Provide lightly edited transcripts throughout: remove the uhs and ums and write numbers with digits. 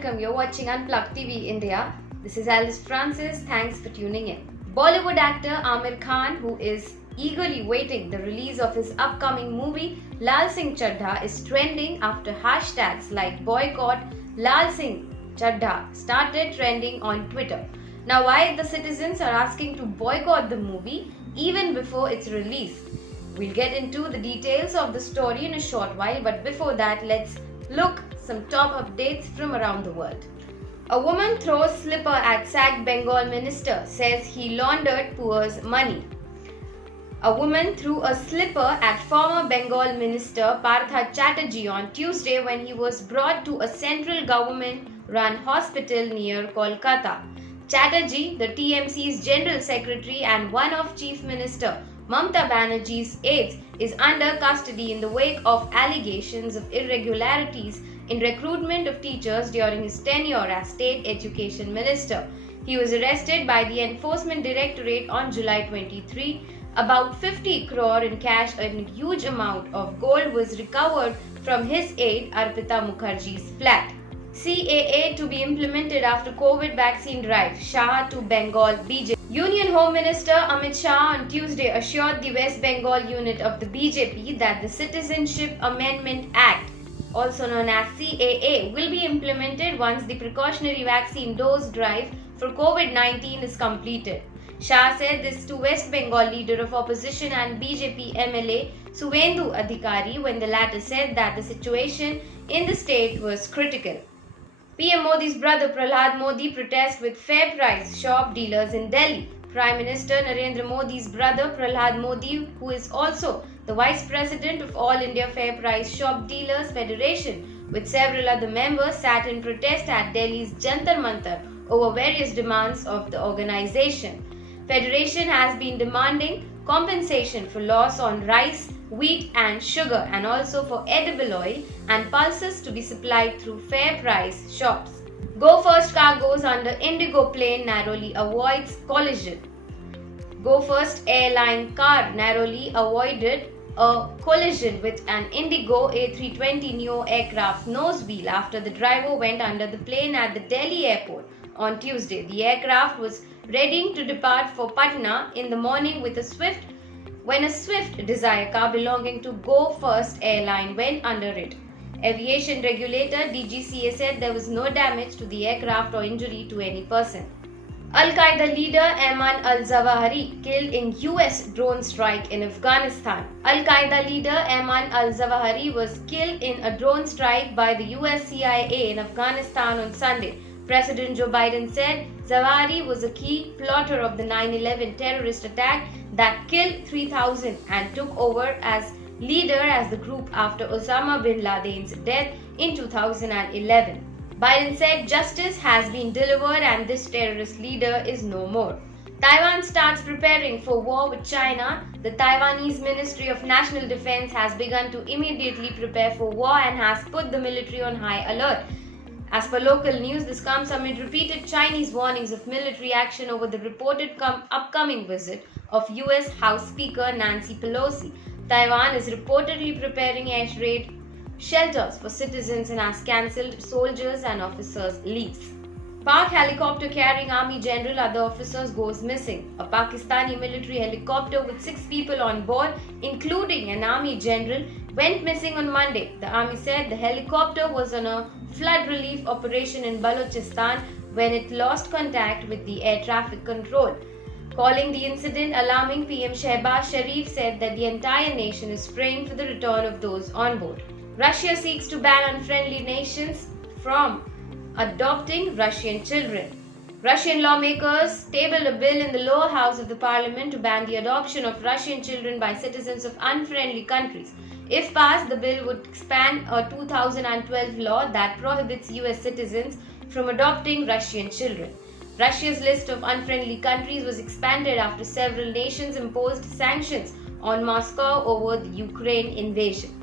welcome. You're watching Unplugged TV India. This is Alice Francis. Thanks for tuning in. Bollywood actor Aamir Khan, who is eagerly waiting the release of his upcoming movie Lal Singh Chadda, is trending after hashtags like Boycott, Lal Singh Chadda started trending on Twitter. Now, why the citizens are asking to boycott the movie even before its release? We'll get into the details of the story in a short while, but before that, let's look some top updates from around the world. A woman throws slipper at sacked Bengal minister, says he laundered poor's money. A woman threw a slipper at former Bengal minister Partha Chatterjee on Tuesday when he was brought to a central government-run hospital near Kolkata. Chatterjee, the TMC's General Secretary and one of Chief Minister Mamata Banerjee's aides, is under custody in the wake of allegations of irregularities in recruitment of teachers during his tenure as State Education Minister. He was arrested by the Enforcement Directorate on July 23. About 50 crore in cash and a huge amount of gold was recovered from his aide Arpita Mukherjee's flat. CAA to be implemented after COVID vaccine drive, Shah to Bengal BJP. Union Home Minister Amit Shah on Tuesday assured the West Bengal unit of the BJP that the Citizenship Amendment Act, also known as CAA, will be implemented once the precautionary vaccine dose drive for COVID-19 is completed. Shah said this to West Bengal leader of opposition and BJP MLA Suvendu Adhikari when the latter said that the situation in the state was critical. PM Modi's brother Prahlad Modi protests with fair price shop dealers in Delhi. Prime Minister Narendra Modi's brother Prahlad Modi, who is also the Vice President of All India Fair Price Shop Dealers Federation, with several other members, sat in protest at Delhi's Jantar Mantar over various demands of the organization. Federation has been demanding compensation for loss on rice, wheat and sugar, and also for edible oil and pulses to be supplied through fair price shops. Go First cargoes under Indigo plane narrowly avoids collision. Go First airline car narrowly avoided a collision with an Indigo A320neo aircraft nose wheel after the driver went under the plane at the Delhi airport on Tuesday. The aircraft was readying to depart for Patna in the morning when a Swift Desire car belonging to Go First airline went under it. Aviation regulator DGCA said there was no damage to the aircraft or injury to any person. Al-Qaeda leader Ayman al-Zawahiri killed in US drone strike in Afghanistan. Al-Qaeda leader Ayman al-Zawahiri was killed in a drone strike by the US CIA in Afghanistan on Sunday. President Joe Biden said Zawahiri was a key plotter of the 9/11 terrorist attack that killed 3,000 and took over as leader as the group after Osama bin Laden's death in 2011. Biden said justice has been delivered and this terrorist leader is no more. Taiwan starts preparing for war with China. The Taiwanese Ministry of National Defense has begun to immediately prepare for war and has put the military on high alert. As per local news, this comes amid repeated Chinese warnings of military action over the reported upcoming visit of US House Speaker Nancy Pelosi. Taiwan is reportedly preparing air raid shelters for citizens and has cancelled soldiers and officers' leaves. Pak helicopter carrying Army General other officers goes missing. A Pakistani military helicopter with 6 people on board, including an Army General, went missing on Monday. The Army said the helicopter was on a flood relief operation in Balochistan when it lost contact with the air traffic control. Calling the incident alarming, PM Shehbaz Sharif said that the entire nation is praying for the return of those on board. Russia seeks to ban unfriendly nations from adopting Russian children. Russian lawmakers tabled a bill in the lower house of the parliament to ban the adoption of Russian children by citizens of unfriendly countries. If passed, the bill would expand a 2012 law that prohibits US citizens from adopting Russian children. Russia's list of unfriendly countries was expanded after several nations imposed sanctions on Moscow over the Ukraine invasion.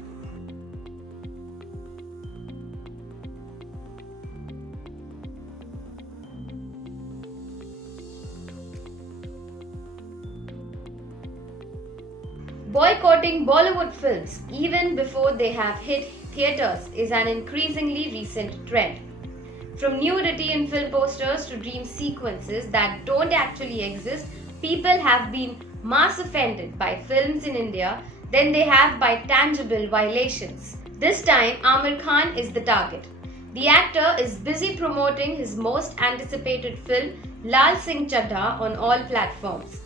Boycotting Bollywood films even before they have hit theatres is an increasingly recent trend. From nudity in film posters to dream sequences that don't actually exist, people have been mass offended by films in India than they have by tangible violations. This time, Aamir Khan is the target. The actor is busy promoting his most anticipated film, Lal Singh Chadda, on all platforms.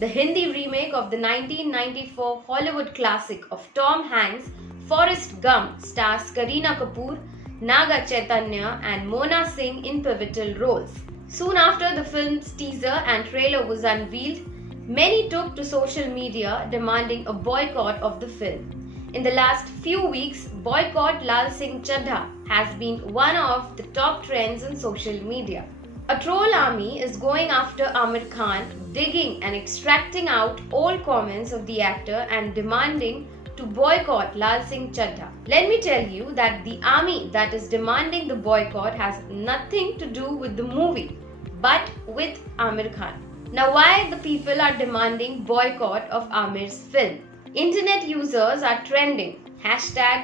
The Hindi remake of the 1994 Hollywood classic of Tom Hanks, Forrest Gump, stars Kareena Kapoor, Naga Chaitanya and Mona Singh in pivotal roles. Soon after the film's teaser and trailer was unveiled, many took to social media demanding a boycott of the film. In the last few weeks, Boycott Lal Singh Chadda has been one of the top trends on social media. A troll army is going after Aamir Khan, digging and extracting out old comments of the actor and demanding to boycott Lal Singh Chadda. Let me tell you that the army that is demanding the boycott has nothing to do with the movie, but with Aamir Khan. Now, why the people are demanding boycott of Aamir's film? Internet users are trending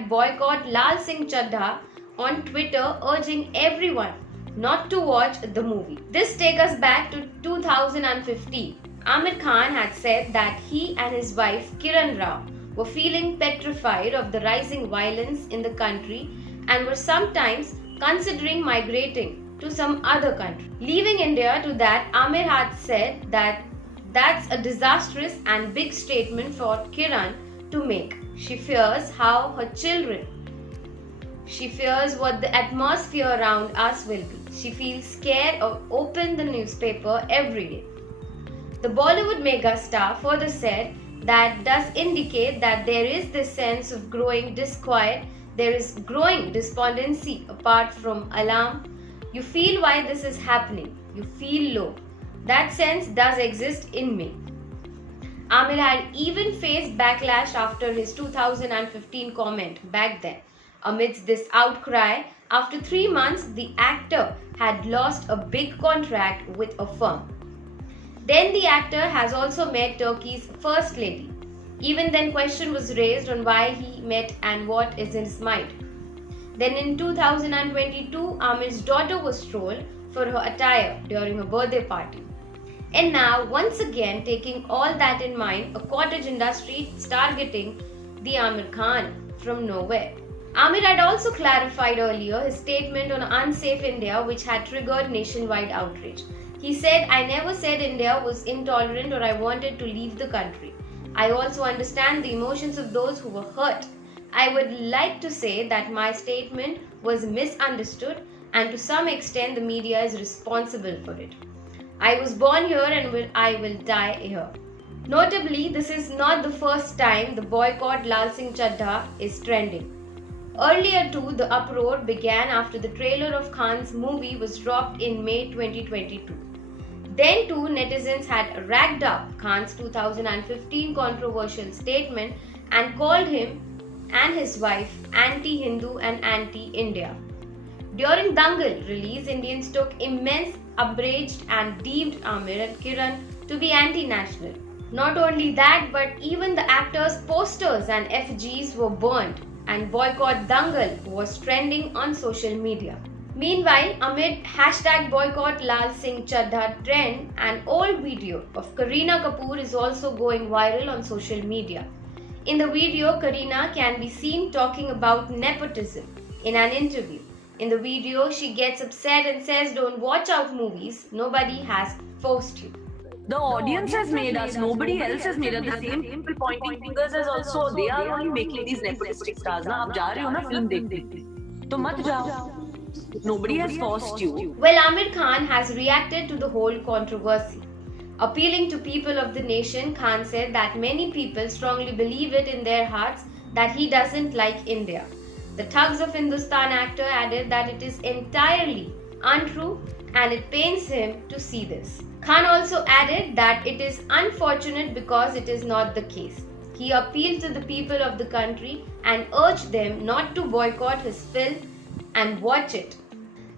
#boycott Lal Singh Chadda on Twitter, urging everyone not to watch the movie. This takes us back to 2015. Aamir Khan had said that he and his wife Kiran Rao were feeling petrified of the rising violence in the country and were sometimes considering migrating to some other country. Leaving India to that, Aamir had said that that's a disastrous and big statement for Kiran to make. She fears how her children. She fears what the atmosphere around us will be. She feels scared or open the newspaper every day. The Bollywood megastar further said that does indicate that there is this sense of growing disquiet, there is growing despondency apart from alarm. You feel why this is happening. You feel low. That sense does exist in me. Aamir had even faced backlash after his 2015 comment back then. Amidst this outcry, after 3 months, the actor had lost a big contract with a firm. Then the actor has also met Turkey's First Lady. Even then, question was raised on why he met and what is in his mind. Then in 2022, Aamir's daughter was trolled for her attire during a birthday party. And now, once again, taking all that in mind, a cottage industry is targeting the Aamir Khan from nowhere. Aamir had also clarified earlier his statement on Unsafe India, which had triggered nationwide outrage. He said, "I never said India was intolerant or I wanted to leave the country. I also understand the emotions of those who were hurt. I would like to say that my statement was misunderstood and to some extent the media is responsible for it. I was born here and I will die here." Notably, this is not the first time the boycott Lal Singh Chadda is trending. Earlier too, the uproar began after the trailer of Khan's movie was dropped in May 2022. Then too, netizens had racked up Khan's 2015 controversial statement and called him and his wife anti-Hindu and anti-India. During Dangal release, Indians took immense umbrage and deemed Aamir and Kiran to be anti-national. Not only that, but even the actors' posters and effigies were burned, and Boycott Dangal was trending on social media. Meanwhile, amid #boycott Lal Singh Chadda trend, an old video of Kareena Kapoor is also going viral on social media. In the video, Kareena can be seen talking about nepotism in an interview. In the video, she gets upset and says, "Don't watch out movies. Nobody has forced you." The audience has made us. Nobody else has made us. The same people pointing fingers as also they are only making these nepotistic stars. ना आप जा रहे हो ना film देखने, तो मत जाओ. Nobody has forced you. Well, Aamir Khan has reacted to the whole controversy. Appealing to people of the nation, Khan said that many people strongly believe it in their hearts that he doesn't like India. The Thugs of Hindustan actor added that it is entirely untrue and it pains him to see this. Khan also added that it is unfortunate because it is not the case. He appealed to the people of the country and urged them not to boycott his film and watch it.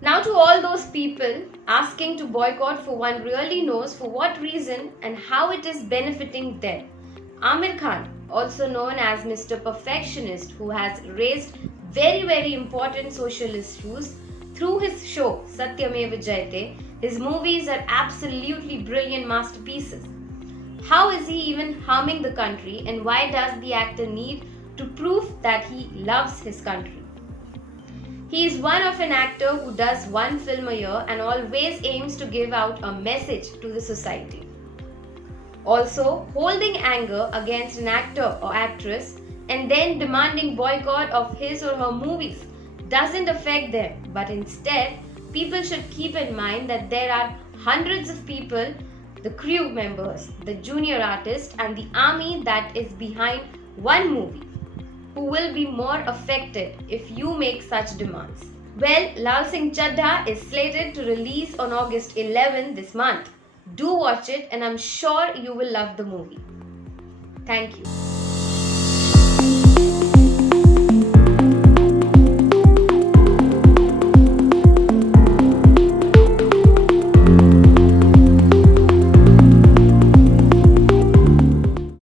Now, to all those people asking to boycott, for one really knows for what reason and how it is benefiting them. Aamir Khan, also known as Mr. Perfectionist, who has raised very important social issues Through his show Satyameva Jayate, his movies are absolutely brilliant masterpieces. How is he even harming the country, and why does the actor need to prove that he loves his country? He is one of an actor who does one film a year and always aims to give out a message to the society. Also, holding anger against an actor or actress and then demanding boycott of his or her movies doesn't affect them, but instead, people should keep in mind that there are hundreds of people, the crew members, the junior artist, and the army that is behind one movie, who will be more affected if you make such demands. Well, Lal Singh Chadda is slated to release on August 11 this month. Do watch it, and I'm sure you will love the movie. Thank you.